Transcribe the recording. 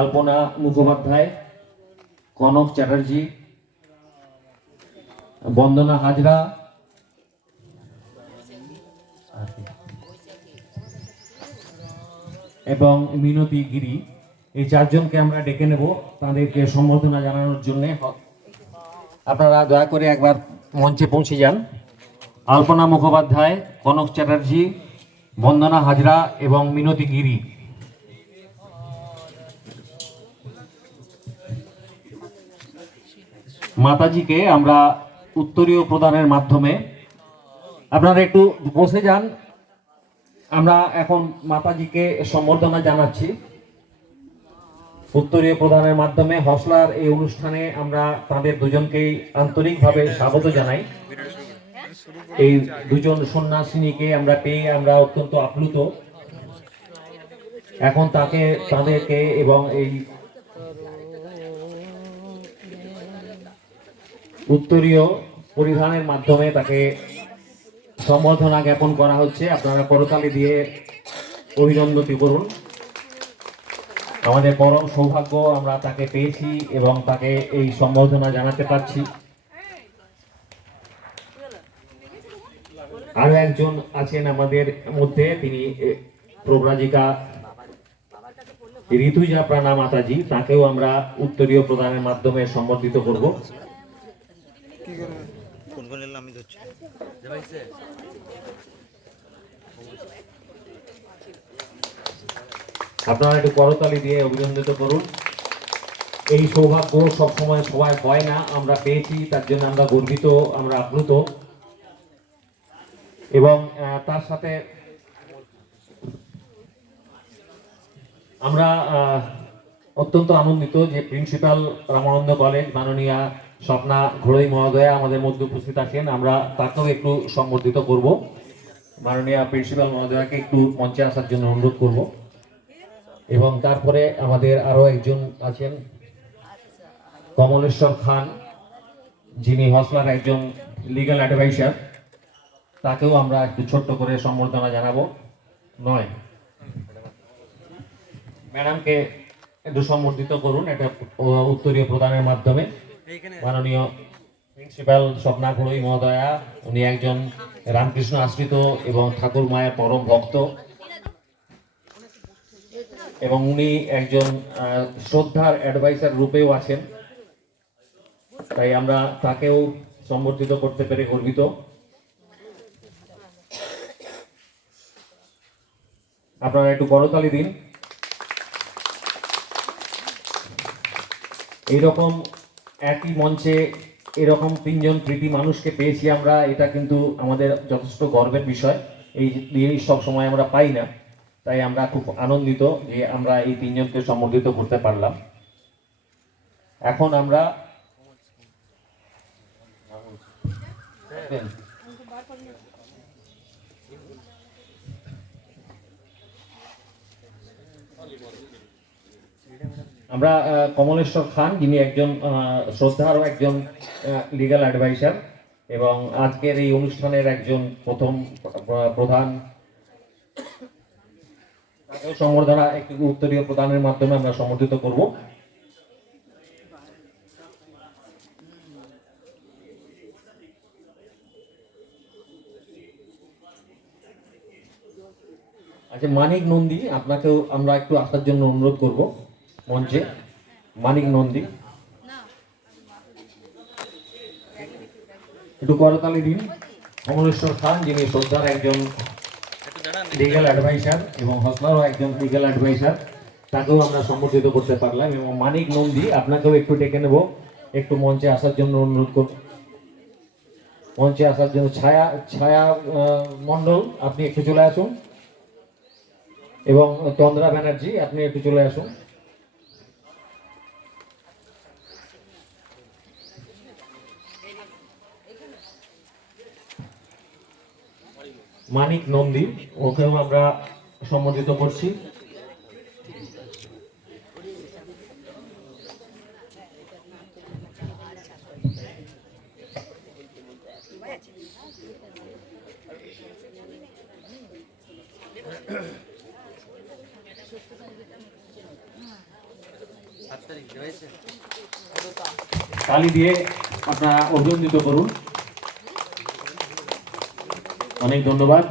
আলপনা মুখোপাধ্যায়, কনক চ্যাটার্জি, বন্দনা হাজরা, এবং মিনতি গিরি। এই চারজনকে আমরা ডেকে নেব তাদেরকে সম্বর্ধনা জানানোর জন্য। আপনারা দয়া করে একবার মঞ্চে পৌঁছে যান। আলপনা মুখোপাধ্যায়, কনক চ্যাটার্জি, বন্দনা হাজরা এবং মিনতি গিরি। মাতাজিকে আমরা উত্তরীয় প্রদানের মাধ্যমে আপনারা একটু বসে যান। আমরা এখন মাতাজিকে সম্বর্ধনা জানাচ্ছি। উত্তরীয় প্রদানের মাধ্যমে হসলার এই অনুষ্ঠানে আমরা তাদের দুজনকেই আন্তরিকভাবে স্বাগত জানাই। এই দুজন সন্ন্যাসিনীকে আমরা পেয়ে আমরা অত্যন্ত আপ্লুত। এখন তাকে, তাদেরকে এবং এই উত্তরীয় পরিধানের মাধ্যমে তাকে সম্বর্ধনা জ্ঞাপন করা হচ্ছে। আপনারা করতালি দিয়ে অভিনন্দতি করুন। আমাদের পরম সৌভাগ্য, আমরা তাকে পেয়েছি এবং তাকে এই সম্বর্ধনা জানাতে পারছি। আরও একজন আছেন আমাদের মধ্যে, তিনি প্রব্রাজিকা ঋতুজা প্রাণা মাতাজি। তাকেও আমরা উত্তরীয় প্রদানের মাধ্যমে সম্বর্ধিত করব। কোন কোন এলাম আমি ধরছি। আপনারা একটু করতালি দিয়ে অভিনন্দিত করুন। এই সৌভাগ্য সবসময় সবাই হয় না আমরা পেয়েছি তার জন্য আমরা গর্বিত আমরা আপ্লুত। এবং তার সাথে আমরা আহ, অত্যন্ত আনন্দিত যে প্রিন্সিপাল রামানন্দ কলেজ, মাননীয়া স্বপ্না ঘোড়ই মহোদয়া আমাদের মধ্যে উপস্থিত আছেন। আমরা তাকেও একটু সম্বর্ধিত করব। মাননীয়া প্রিন্সিপাল মহোদয়াকে একটু মঞ্চে আসার জন্য অনুরোধ করব। এবং তারপরে আমাদের আরও একজন আছেন, কমলেশ্বর খান, যিনি হসলার একজন লিগ্যাল অ্যাডভাইসার তাকেও আমরা একটু ছোট্ট করে সম্বর্ধনা জানাব। নয়। ম্যাডামকে একটু সম্বর্ধিত করুন, এটা উত্তরীয় প্রদানের মাধ্যমে। মাননীয় প্রিন্সিপাল স্বপ্না ঘুরই মহোদয়া, উনি একজন রামকৃষ্ণ আশ্রিত এবং ঠাকুর মায়ের পরম ভক্ত। এবং উনি একজন শ্রদ্ধার অ্যাডভাইসার রূপেও আছেন। তাই আমরা তাকেও সম্বর্ধিত করতে পেরে গর্বিত। আপনারা একটু করতালি দিন। এইরকম একই মঞ্চে এরকম তিনজন প্রীতি মানুষকে পেয়েছি আমরা, এটা কিন্তু আমাদের যথেষ্ট গর্বের বিষয়। এই জিনিস সব সময় আমরা পাই না। তাই আমরা খুব আনন্দিত যে আমরা এই তিনজনকে সম্বর্ধিত করতে পারলাম। এখন আমরা আমরা কমলেশ্বর খান, যিনি একজন শ্রদ্ধার একজন লিগ্যাল অ্যাডভাইসার এবং আজকের এই অনুষ্ঠানের একজন প্রথম প্রধান তাকেও সম্বর্ধনা একটি উত্তরীয় প্রদানের মাধ্যমে আমরা সমর্থিত করব। আচ্ছা মানিক নন্দী, আপনাকেও আমরা একটু আসার জন্য অনুরোধ করব। মঞ্চে? মানিক নন্দী? একটু করতালি দিন। কমলেশ্বর খান যিনি শ্রদ্ধার একজন লিগ্যাল অ্যাডভাইসার এবং হসলারও একজন লিগ্যাল অ্যাডভাইসার তাকেও আমরা সম্বোধিত করতে পারলাম এবং মানিক নন্দী আপনাকেও একটু ডেকে নেব। একটু মঞ্চে আসার জন্য অনুরোধ করব। মঞ্চে আসার জন্য ছায়া ছায়া মণ্ডল আপনি একটু চলে আসুন। এবং তন্দ্রা ব্যানার্জি আপনি একটু চলে আসুন। মানিক নন্দী ওকেও আমরা সম্বোধিত করছি। তালি দিয়ে আপনারা অভিনন্দিত করুন। অনেক ধন্যবাদ।